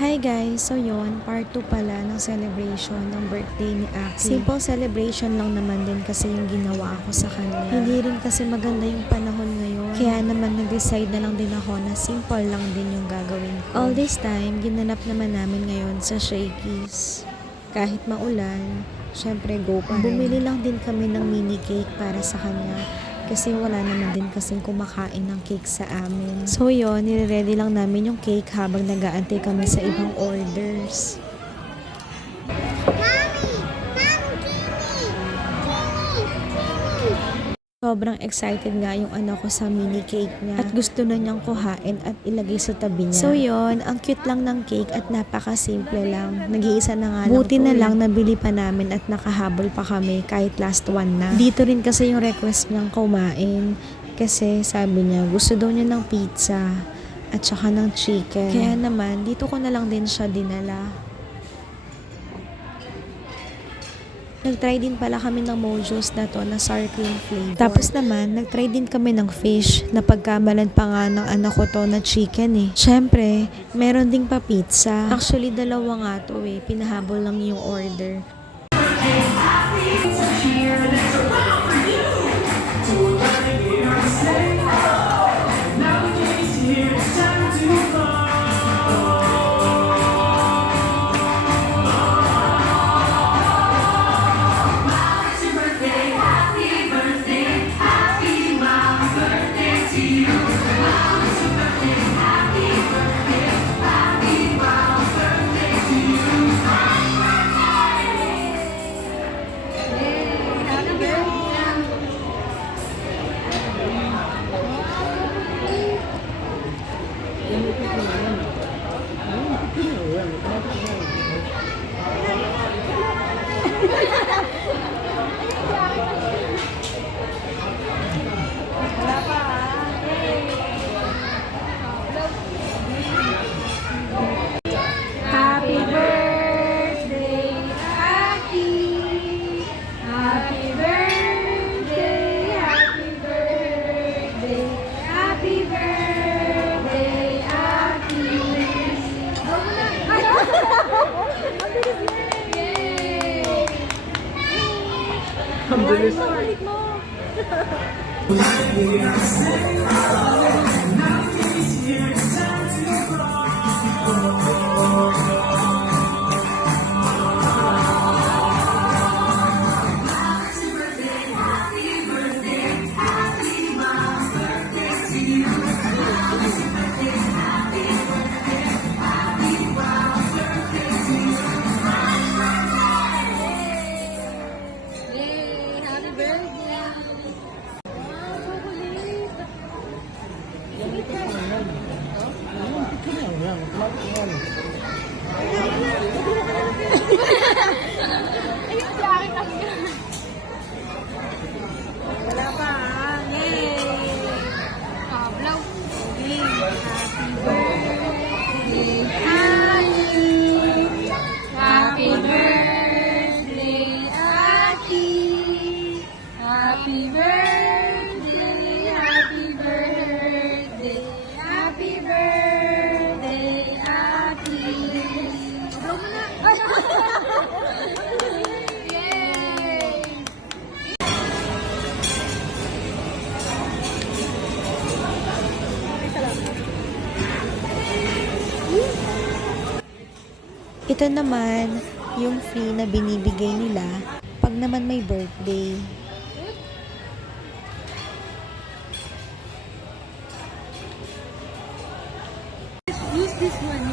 Hi guys! So yun, part 2 pala ng celebration ng birthday ni Aki. Simple celebration lang naman din kasi yung ginawa ko sa kanya. Hindi rin kasi maganda yung panahon ngayon. Kaya naman nag-decide na lang din ako na simple lang din yung gagawin ko. All this time, ginanap naman namin ngayon sa Shakey's. Kahit maulan, syempre go pa rin. Bumili lang din kami ng mini cake para sa kanya. Kasi wala naman din kasing kumakain ng cake sa amin. So yun, nire-ready lang namin yung cake habang nag-aantay kami sa ibang orders. Sobrang excited nga yung anak ko sa mini cake niya at gusto na niyang kuhain at ilagay sa tabi niya. So yun, ang cute lang ng cake at napaka-simple lang. Nag-iisa na nga lang. Buti na lang nabili pa namin at nakahabol pa kami kahit last one na. Dito rin kasi yung request niyang kumain kasi sabi niya gusto daw niya ng pizza at saka ng chicken. Kaya naman, dito ko na lang din siya dinala. Nag-try din pala kami ng Mojo's na to na sour cream flavor. Tapos naman, nag-try din kami ng fish na pagkamalan pa nga ng anak ko to na chicken eh. Syempre, meron ding pa pizza. Actually, dalawa nga to eh. Pinahabol lang yung order. Ang bilis. Wala pa ah. Yay! Blow. Happy birthday, Aki. Happy birthday, happy birthday, happy birthday, Aki. Blow mo na. Yay! Ito naman, yung free na binibigay nila pag naman may birthday. Use this one.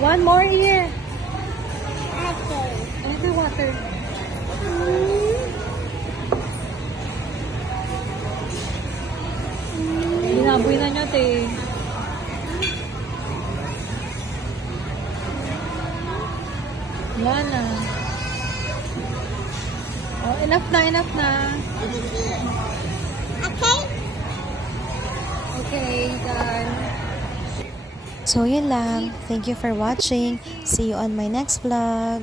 One more here. Another water. Binaboy na niya, te. Wala na. Oh, enough na, enough na. Okay? Okay, done. So, yun lang. Thank you for watching. See you on my next vlog.